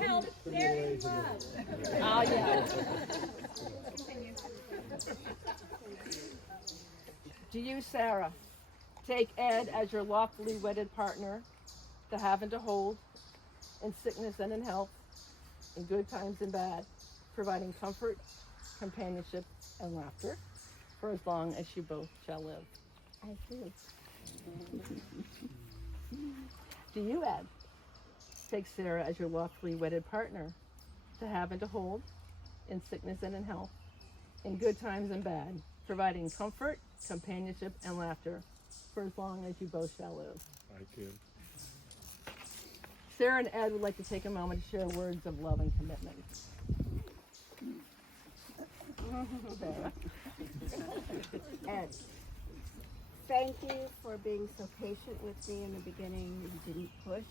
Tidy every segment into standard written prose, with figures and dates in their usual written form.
help, they're in love. Oh, yeah. Do you, Sarah, take Ed as your lawfully wedded partner to have and to hold in sickness and in health, in good times and bad, providing comfort, companionship, and laughter for as long as you both shall live? I do. Do you, Ed, take Sarah as your lawfully wedded partner to have and to hold in sickness and in health, in good times and bad, providing comfort, companionship, and laughter for as long as you both shall live? I do. Sarah and Ed would like to take a moment to share words of love and commitment. Sarah. Ed, thank you for being so patient with me in the beginning. You didn't push.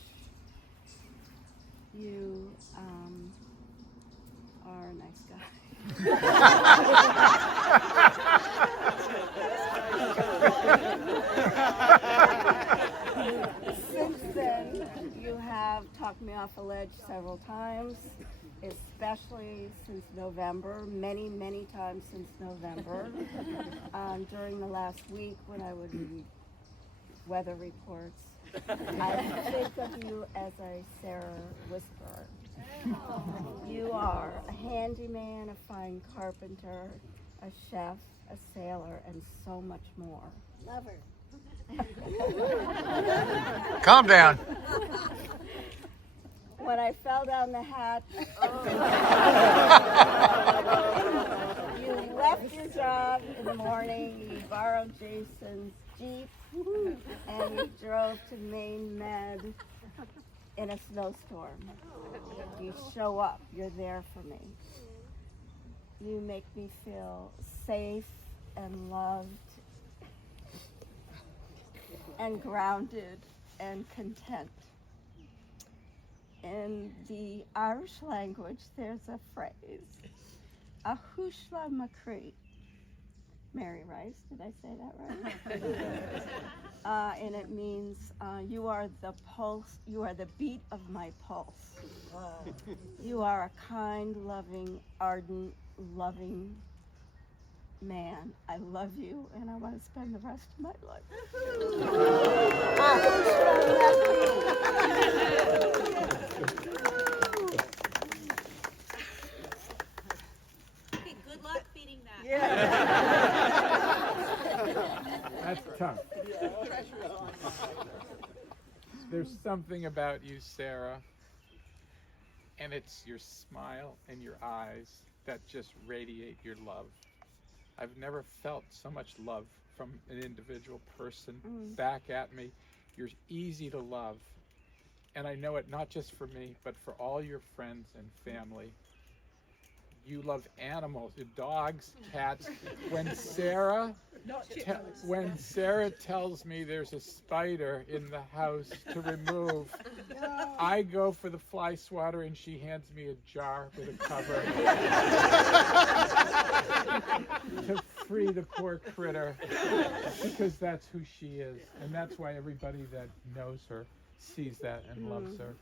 You are a nice guy. Since then, you have talked me off a ledge several times, especially since November, many, many times since November. During the last week when I would read weather reports, I think of you as a Sarah whisperer. You are a handyman, a fine carpenter, a chef, a sailor, and so much more. Love her. Calm down. When I fell down the hatch, you left your job in the morning, you borrowed Jason's Jeep, and you drove to Maine Med in a snowstorm. You show up, you're there for me. You make me feel safe and loved and grounded and content. In the Irish language, there's a phrase, Ahushla Macri. Mary Rice, did I say that right? And it means you are the pulse, you are the beat of my pulse. You are a kind, loving, ardent, loving man. I love you and I want to spend the rest of my life. Okay, good luck feeding that. That's tough. There's something about you, Sarah, and it's your smile and your eyes that just radiate your love. I've never felt so much love from an individual person back at me. You're easy to love, and I know it not just for me, but for all your friends and family. You love animals, your dogs, cats. When Sarah tells me there's a spider in the house to remove, I go for the fly swatter and she hands me a jar with a cover to free the poor critter, because that's who she is, and that's why everybody that knows her sees that and loves her.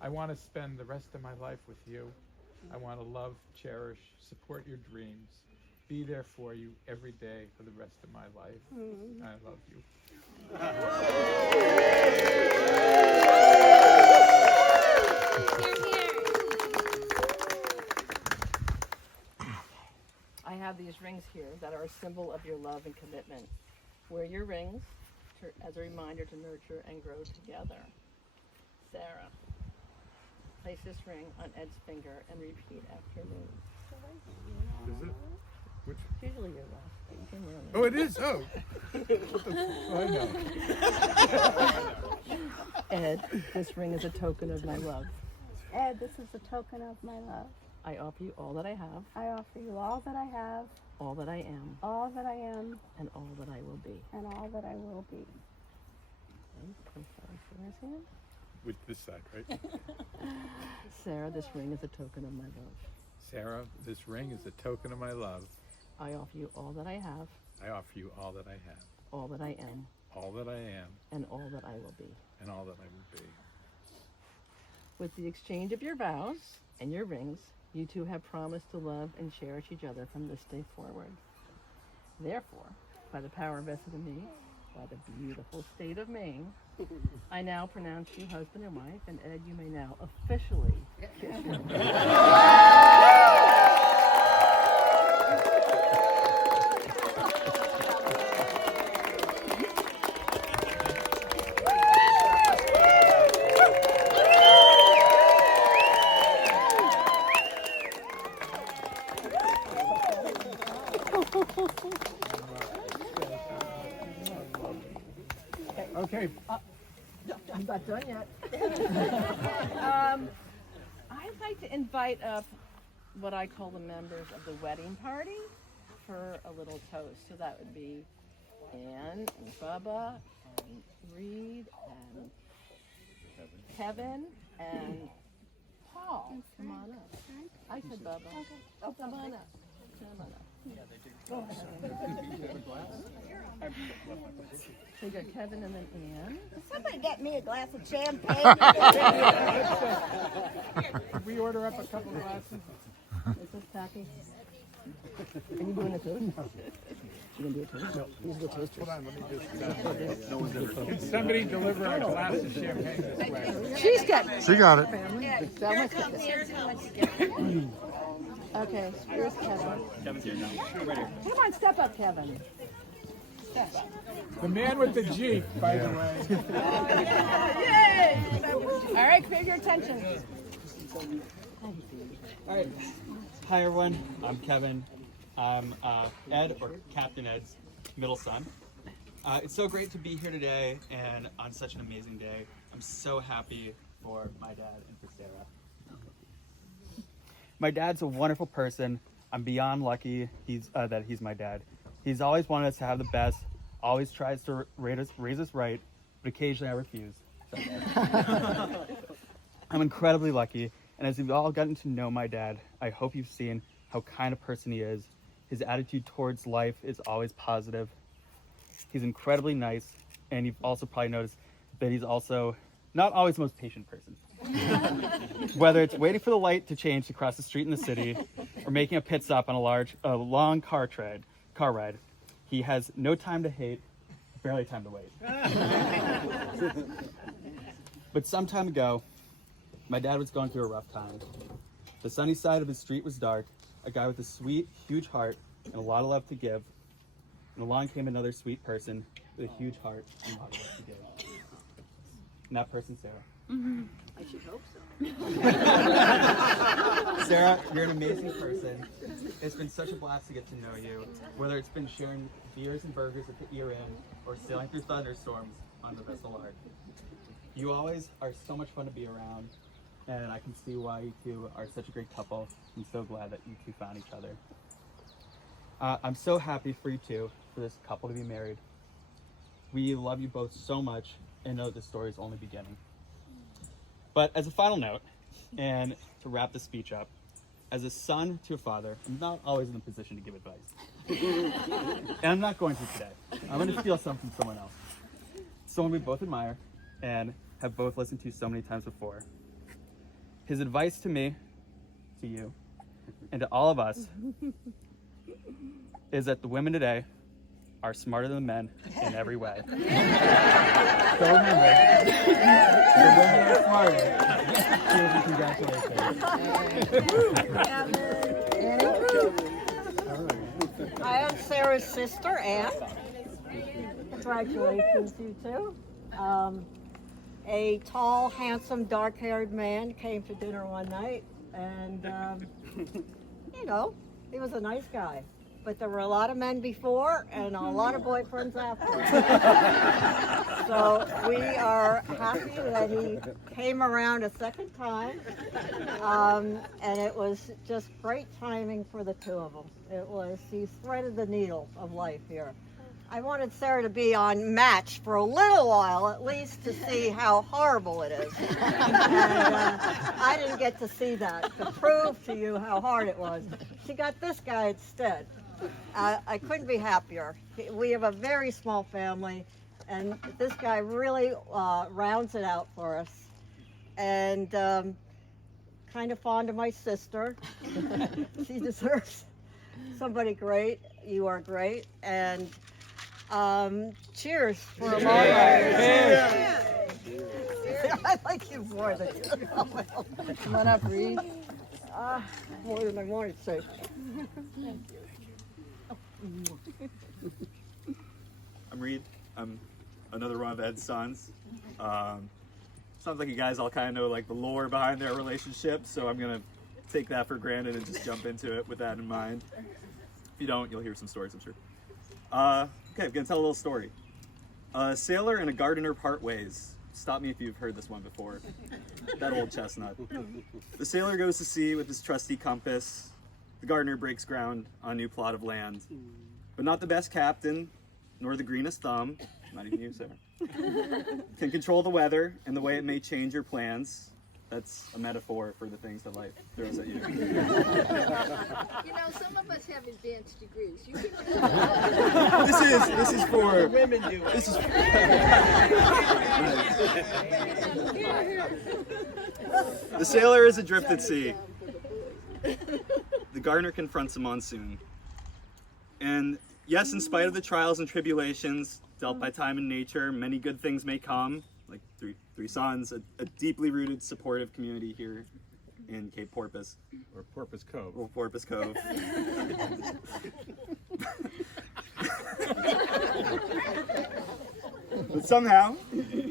I want to spend the rest of my life with you. I want to love, cherish, support your dreams, be there for you every day for the rest of my life. I love you. I have these rings here that are a symbol of your love and commitment. Wear your rings as a reminder to nurture and grow together. Sarah, place this ring on Ed's finger and repeat after me. Is it? Which? Usually your last, but you can ruin it. Oh, it is? Oh. I know. Ed, this ring is a token of my love. Ed, this is a token of my love. I offer you all that I have, I offer you all that I have, all that I am, all that I am, and all that I will be. and all that I will be. Okay, I'm sorry, Sarah's hand. With this side, right? Sarah, this ring is a token of my love. Sarah, this ring is a token of my love. I offer you all that I have, I offer you all that I have, all that I am, all that I am, and all that I will be. and all that I will be. With the exchange of your vows and your rings, you two have promised to love and cherish each other from this day forward. Therefore, by the power vested in me, by the beautiful state of Maine, I now pronounce you husband and wife, and Ed, you may now officially kiss your Okay. I'm not done yet. I'd like to invite up what I call the members of the wedding party for a little toast. So that would be Ann and Bubba and Reed and Kevin and Paul. Come on up. I said Bubba. Oh, come on up. Come on up. So you got Kevin and then Ann. Somebody get me a glass of champagne. Can we order up a couple of glasses? Is this tacky? Are you doing a toast? You gonna do a toast? No. He's the toaster. Hold on, let me just. Can somebody deliver a glass of champagne this way? She's got. She got it. Here it comes, here it comes. Okay, here's Kevin. Kevin's here now. Come on, step up, Kevin. The man with the Jeep, by the way. All right, clear your attention. All right. Hi, everyone. I'm Kevin. I'm Ed, or Captain Ed's middle son. It's so great to be here today and on such an amazing day. I'm so happy for my dad and for Sarah. My dad's a wonderful person. I'm beyond lucky that he's my dad. He's always wanted us to have the best, always tries to raise us right, but occasionally I refuse. I'm incredibly lucky, and as you've all gotten to know my dad, I hope you've seen how kind of person he is. His attitude towards life is always positive. He's incredibly nice, and you've also probably noticed that he's also not always the most patient person. Whether it's waiting for the light to change to cross the street in the city, or making a pit stop on a long car ride, he has no time to hate, barely time to wait. But some time ago, my dad was going through a rough time. The sunny side of his street was dark, a guy with a sweet, huge heart and a lot of love to give. And along came another sweet person with a huge heart and a lot of love to give. And that person's Sarah. I should hope so. Sarah, you're an amazing person. It's been such a blast to get to know you, whether it's been sharing beers and burgers at the Ear Inn or sailing through thunderstorms on the Vessel Art. You always are so much fun to be around, and I can see why you two are such a great couple. I'm so glad that you two found each other. I'm so happy for you two, for this couple to be married. We love you both so much and know that the story is only beginning. But as a final note, and to wrap the speech up, as a son to a father, I'm not always in a position to give advice. And I'm not going to today. I'm going to steal some from someone else. Someone we both admire and have both listened to so many times before. His advice to me, to you, and to all of us is that the women today are smarter than the men in every way. So remember, the women are smarter. Congratulations. I am Sarah's sister, Ann. Congratulations, you two. A tall, handsome, dark-haired man came to dinner one night, and, you know, he was a nice guy. But there were a lot of men before and a lot of boyfriends after. So we are happy that he came around a second time. And it was just great timing for the two of them. He threaded the needle of life here. I wanted Sarah to be on Match for a little while, at least, to see how horrible it is. And I didn't get to see that, to prove to you how hard it was. She got this guy instead. I couldn't be happier. We have a very small family, and this guy really rounds it out for us. and kind of fond of my sister. She deserves somebody great. You are great, and cheers for a long life. I like you more than you. Come on up, Reed. More than I wanted to say. I'm Reed. I'm another one of Ed's sons. Sounds like you guys all kind of know like the lore behind their relationship, so I'm gonna take that for granted and just jump into it with that in mind. If you don't, you'll hear some stories, I'm sure. Okay, I'm gonna tell a little story. A sailor and a gardener part ways. Stop me if you've heard this one before. That old chestnut. The sailor goes to sea with his trusty compass. The gardener breaks ground on a new plot of land. But not the best captain, nor the greenest thumb, not even you, Sarah, can control the weather and the way it may change your plans. That's a metaphor for the things that life throws at you. You know, some of us have advanced degrees. You can This is for Women do it. this is The sailor is adrift at sea. The gardener confronts a monsoon. And yes, in spite of the trials and tribulations dealt by time and nature, many good things may come, like three sons, a deeply rooted, supportive community here in Cape Porpoise. Or Porpoise Cove. Or Porpoise Cove. But somehow,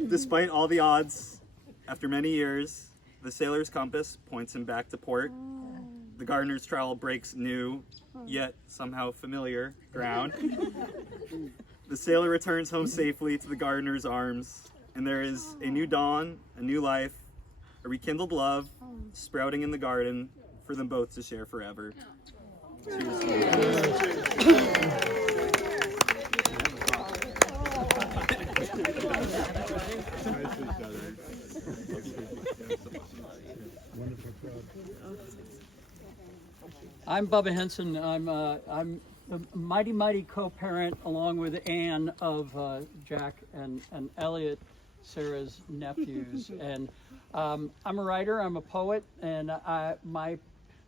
despite all the odds, after many years, the sailor's compass points him back to port. The gardener's trowel breaks new, yet somehow familiar ground. The sailor returns home safely to the gardener's arms, and there is a new dawn, a new life, a rekindled love sprouting in the garden for them both to share forever. I'm Bubba Henson. I'm the mighty co-parent, along with Ann, of Jack and Elliot, Sarah's nephews. And I'm a writer. I'm a poet, and my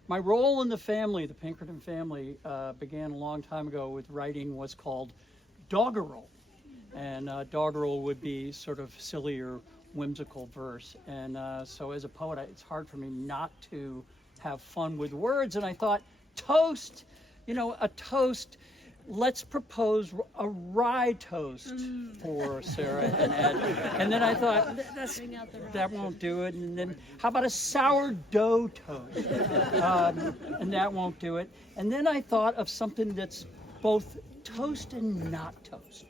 role in the family, the Pinkerton family, began a long time ago with writing what's called doggerel, and doggerel would be sort of silly or whimsical verse. And so, as a poet, it's hard for me not to have fun with words, and I thought, toast, a toast, let's propose a rye toast for Sarah and Ed. And then I thought, that won't do it. And then how about a sourdough toast? And that won't do it. And then I thought of something that's both toast and not toast.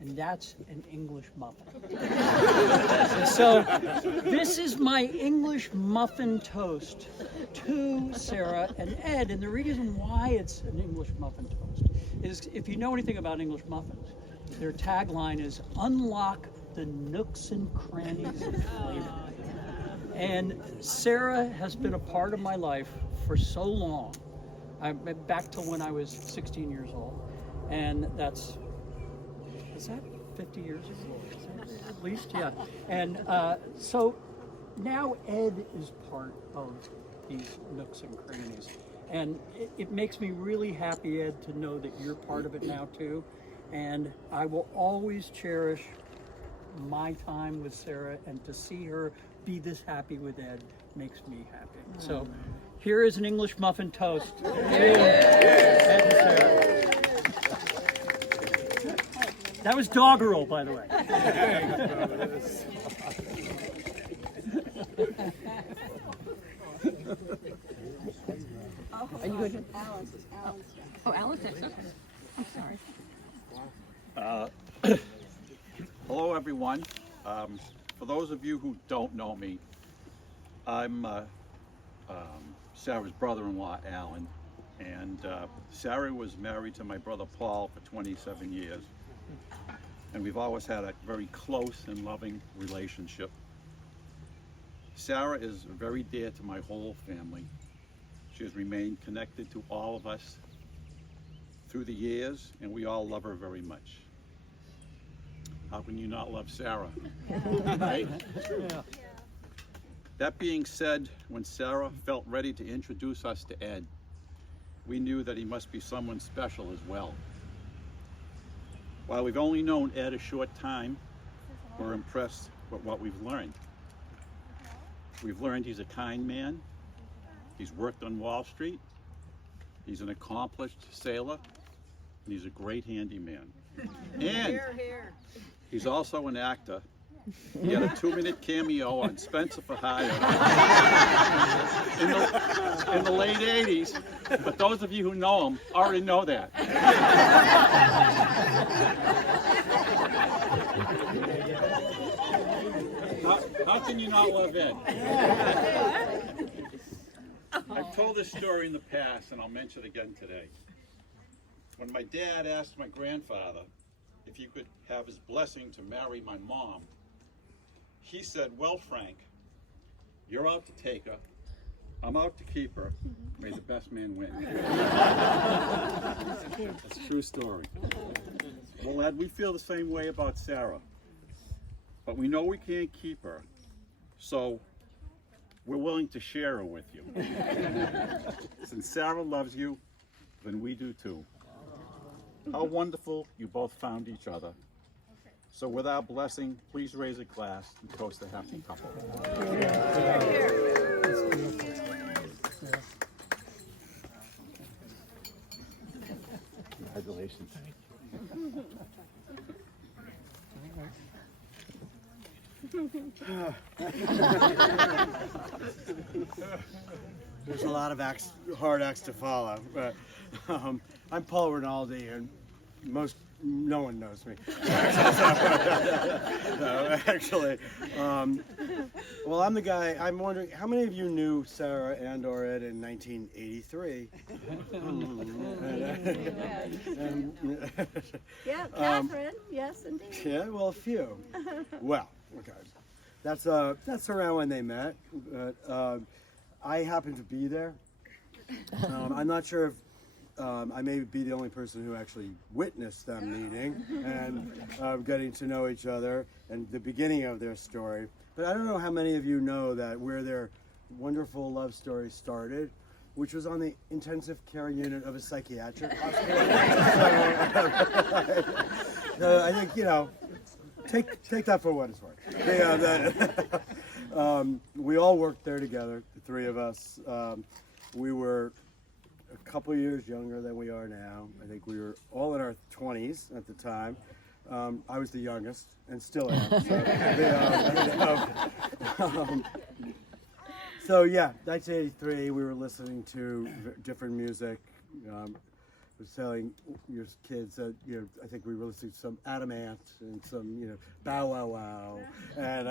And that's an English muffin. And so this is my English muffin toast to Sarah and Ed. And the reason why it's an English muffin toast is, if you know anything about English muffins, their tagline is unlock the nooks and crannies of flavor. And Sarah has been a part of my life for so long. I'm back to when I was 16 years old. And is that 50 years ago? At least, yeah. And so now Ed is part of these nooks and crannies. And it makes me really happy, Ed, to know that you're part of it now too. And I will always cherish my time with Sarah, and to see her be this happy with Ed makes me happy. So here is an English muffin toast. Ed and Sarah. That was doggerel, by the way. Are you good? Alice. Oh, Alice, that's okay. I'm sorry. Hello, everyone. For those of you who don't know me, I'm Sarah's brother-in-law, Alan, and Sarah was married to my brother Paul for 27 years, and we've always had a very close and loving relationship. Sarah is very dear to my whole family. She has remained connected to all of us through the years, and we all love her very much. How can you not love Sarah? Right? Yeah. That being said, when Sarah felt ready to introduce us to Ed, we knew that he must be someone special as well. While we've only known Ed a short time, we're impressed with what we've learned. We've learned he's a kind man, he's worked on Wall Street, he's an accomplished sailor, and he's a great handyman. And he's also an actor. He had a 2-minute cameo on Spencer for Hire in the late 80s, but those of you who know him already know that. How can you not love Ed? I've told this story in the past, and I'll mention it again today. When my dad asked my grandfather if he could have his blessing to marry my mom, he said, "Well, Frank, you're out to take her. I'm out to keep her. May the best man win." That's a true story. Well, Ed, we feel the same way about Sarah. But we know we can't keep her. So we're willing to share her with you. Since Sarah loves you, then we do too. How wonderful you both found each other. So with our blessing, please raise a glass and toast a happy couple. Congratulations. There's a lot of hard acts to follow, but I'm Paul Rinaldi, and no one knows me. No, actually, well, I'm the guy. I'm wondering how many of you knew Sarah and/or Ed in 1983? Yeah, Catherine, yes, indeed. Yeah, well, a few. Well, okay, that's around when they met. But I happened to be there. I'm not sure if I may be the only person who actually witnessed them meeting and getting to know each other and the beginning of their story. But I don't know how many of you know that where their wonderful love story started, which was on the intensive care unit of a psychiatric hospital. So I think, take that for what it's worth. We all worked there together, the three of us. We were a couple years younger than we are now. I think we were all in our 20s at the time. I was the youngest and still am. So yeah, 1983, we were listening to different music. Was telling your kids that I think we were listening to some Adam Ant and some Bow Wow Wow, and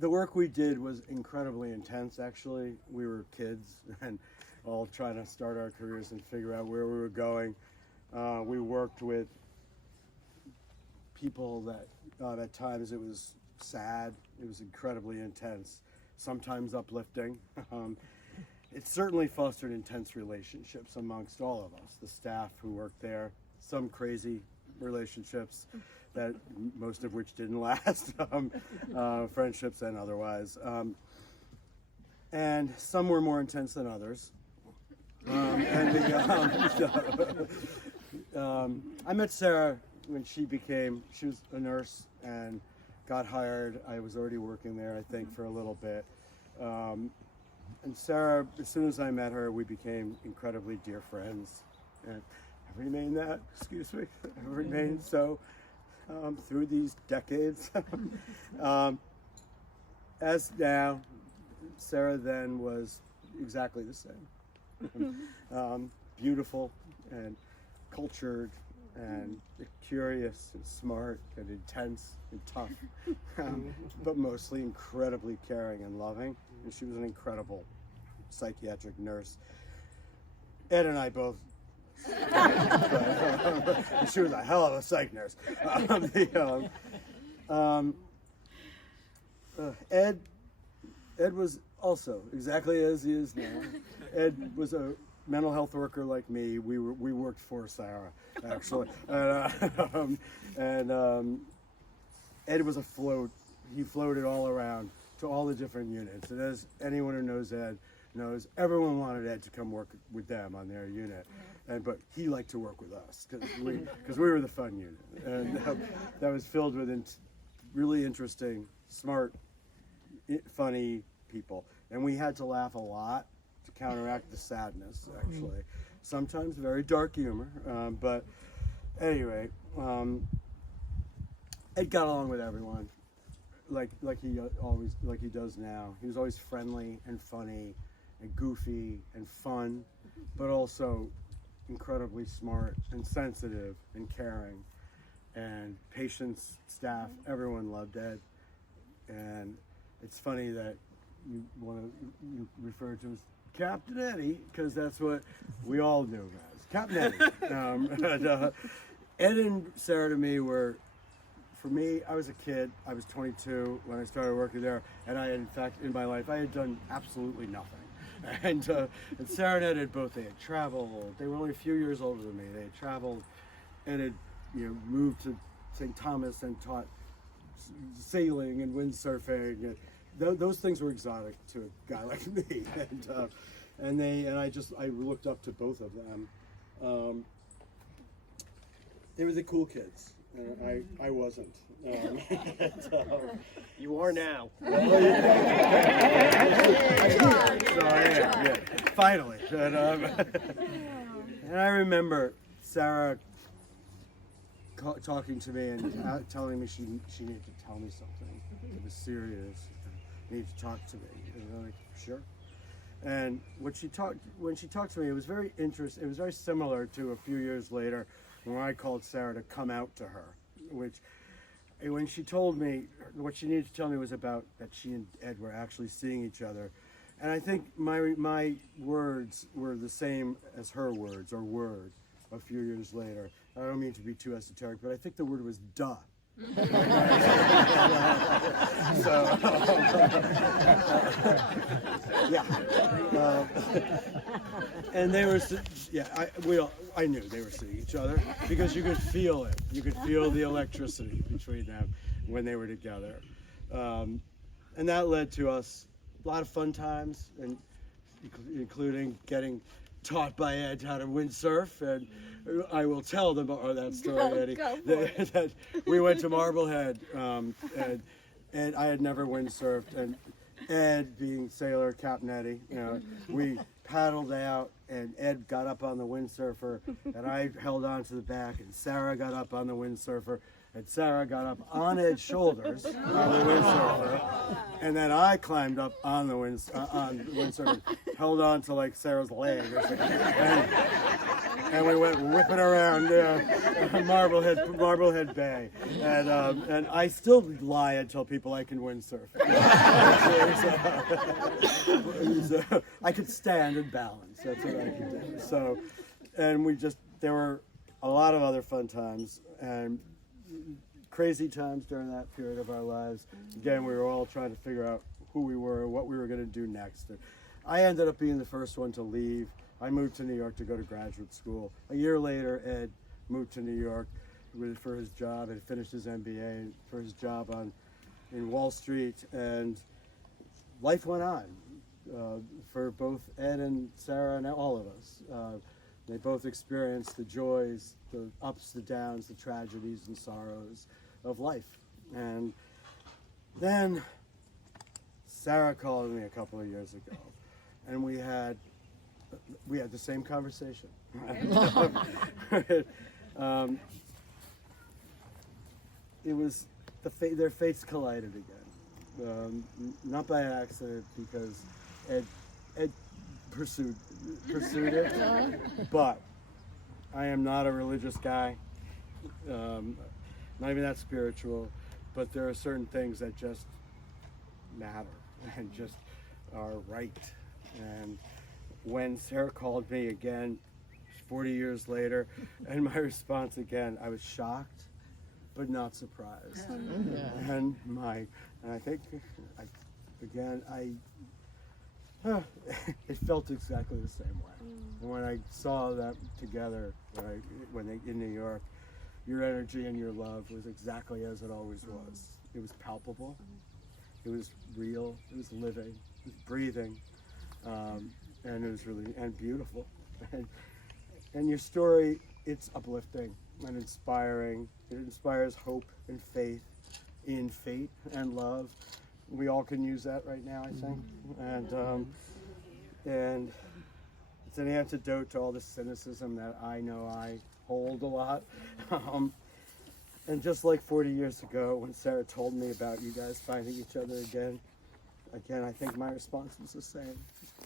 the work we did was incredibly intense. Actually, we were kids and all trying to start our careers and figure out where we were going. We worked with people that at times it was sad. It was incredibly intense, sometimes uplifting. It certainly fostered intense relationships amongst all of us, the staff who worked there, some crazy relationships that most of which didn't last, friendships and otherwise. And some were more intense than others. I met Sarah when she was a nurse and got hired. I was already working there, I think, for a little bit. And Sarah, as soon as I met her, we became incredibly dear friends. And have remained that, excuse me, have remained so through these decades. As now, Sarah then was exactly the same. Beautiful and cultured and curious and smart and intense and tough, but mostly incredibly caring and loving. And she was an incredible psychiatric nurse. Ed and I both. She was a hell of a psych nurse. Ed was also exactly as he is now. Ed was a mental health worker like me. We worked for Sarah, actually, and Ed was a float he floated all around to all the different units. And as anyone who knows Ed knows, everyone wanted Ed to come work with them on their unit. But he liked to work with us because we were the fun unit. And that was filled with really interesting, smart, funny people. And we had to laugh a lot to counteract the sadness, actually. Sometimes very dark humor, but anyway, Ed got along with everyone, like he does now. He was always friendly and funny, and goofy and fun, but also incredibly smart and sensitive and caring, and patients, staff, everyone loved Ed. And it's funny that you refer to him as Captain Eddie, because that's what we all knew him as, Captain Eddie. Ed and Sarah to me were, for me, I was a kid. I was 22 when I started working there, and in fact, in my life, I had done absolutely nothing. And Sarah and Ed they had traveled. They were only a few years older than me. They had traveled and had moved to St. Thomas and taught sailing and windsurfing. Those things were exotic to a guy like me. I looked up to both of them. They were the cool kids. I wasn't. You are now. So I am, yeah. Finally. And I remember Sarah talking to me and telling me she needed to tell me something. It was serious. You need to talk to me. And I'm like, sure. And when she talked to me, it was very interesting. It was very similar to a few years later when I called Sarah to come out to her, when she told me what she needed to tell me was about that she and Ed were actually seeing each other. And I think my words were the same as her words, or word, a few years later. I don't mean to be too esoteric, but I think the word was duh. And they were, I knew they were seeing each other because you could feel it. You could feel the electricity between them when they were together. And that led to us a lot of fun times, and including getting taught by Ed how to windsurf. And I will tell them that story, Eddie. That we went to Marblehead, and I had never windsurfed, and Ed, being sailor, Captain Eddie, we paddled out, and Ed got up on the windsurfer, and I held on to the back, and Sarah got up on the windsurfer, and Sarah got up on Ed's shoulders on the windsurfer, and then I climbed up on the windsurfer, held on to like Sarah's leg or something, and we went whipping around Marblehead Bay, and I still lie and tell people I can windsurf. I could stand and balance. That's what I could do. So, and there were a lot of other fun times and crazy times during that period of our lives. Again, we were all trying to figure out who we were, what we were going to do next. And I ended up being the first one to leave. I moved to New York to go to graduate school. A year later, Ed moved to New York for his job and finished his MBA for his job in Wall Street, and life went on for both Ed and Sarah and all of us. They both experienced the joys, the ups, the downs, the tragedies and sorrows of life. And then Sarah called me a couple of years ago, and we had the same conversation. It was their fates collided again, not by accident, because Ed pursued it, but I am not a religious guy, not even that spiritual, but there are certain things that just matter and just are right. And when Sarah called me again 40 years later, and my response again, I was shocked but not surprised. And I think it felt exactly the same way. And when I saw them together when they in New York, your energy and your love was exactly as it always was. It was palpable. It was real. It was living. It was breathing, and it was really and beautiful. And your story, it's uplifting and inspiring. It inspires hope and faith in fate and love. We all can use that right now, I think. And it's an antidote to all the cynicism that I know I hold a lot. And just like 40 years ago when Sarah told me about you guys finding each other again, I think my response was the same.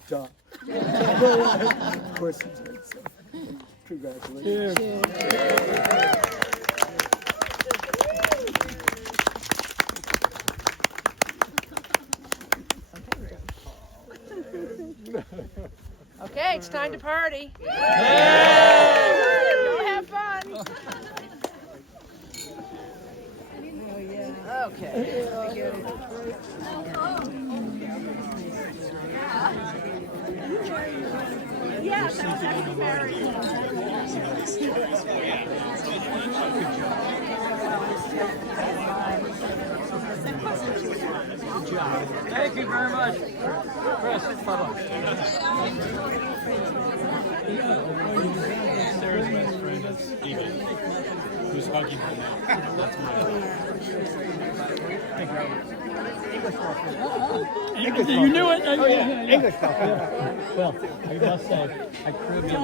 Duh. Of course you did. So. Congratulations. Okay, it's time to party. Go have fun. Okay. Yes, I was actually married. Thank you very much. Chris, Sarah's best friend is Steven, who's hugging her now. That's You knew it. Oh, yeah. English stuff. Well, I must say, I cribbed a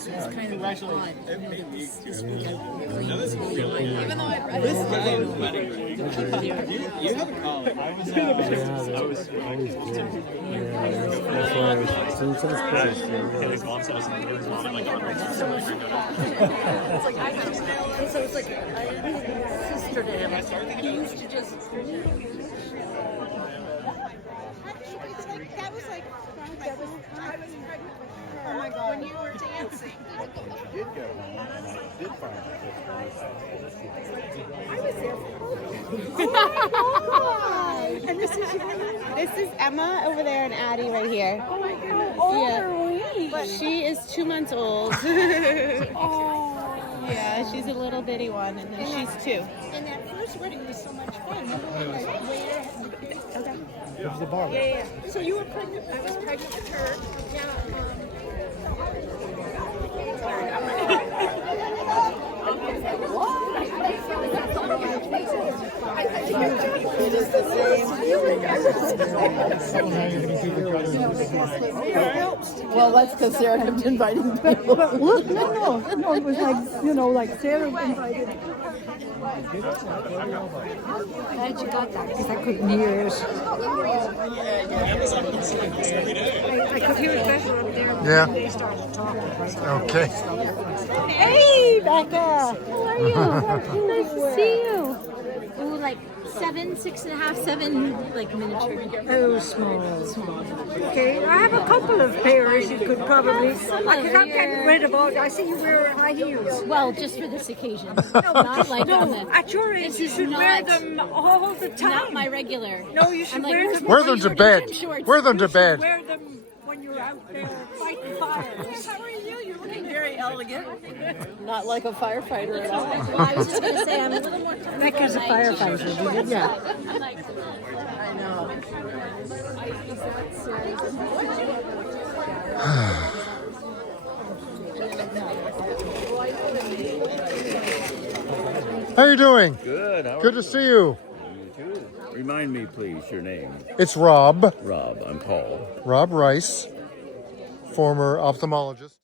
She's quite even though I read This guy is wedding ring. You have a collar. I was That's why I was seeing some space. his mom said his mom and like so it's like a sister to him. He used to just. Oh my God! When you were dancing. I did go home and I did find out And this is Emma over there and Addie right here. Oh my goodness! Oh, She is 2 months old. oh. Yeah, she's a little bitty one, and then she's 2. And that first wedding was so much fun. Okay. It was the bar. Yeah. So you were pregnant. I was pregnant with her. Well, that's because Sarah kept inviting people. No, it was like, Sarah invited. Glad you got that because I couldn't hear it. I could hear it better up there. Yeah. They started talking. Okay. Hey, Becca! How are you? Nice to see you. Ooh, like 6.5, 7, like miniature. Oh, small. Okay, I have a couple of pairs you could probably. I'm getting rid of all. I see you wear high heels. Well, just for this occasion. Not like on the. At your age, you should wear them all the time. Not my regular. No, you should wear them. Wear them to bed. Wear them to bed. Wear them when you're out there fighting fires. How are you? You're looking very elegant. Not like a firefighter at all. Well, I was just going to say, I'm a little more comfortable. Becca's a firefighter. Yeah. I know. How you doing? Good. How are Good you? to see you. You too. Remind me, please, your name. It's Rob. Rob. I'm Paul. Rob Rice, former ophthalmologist.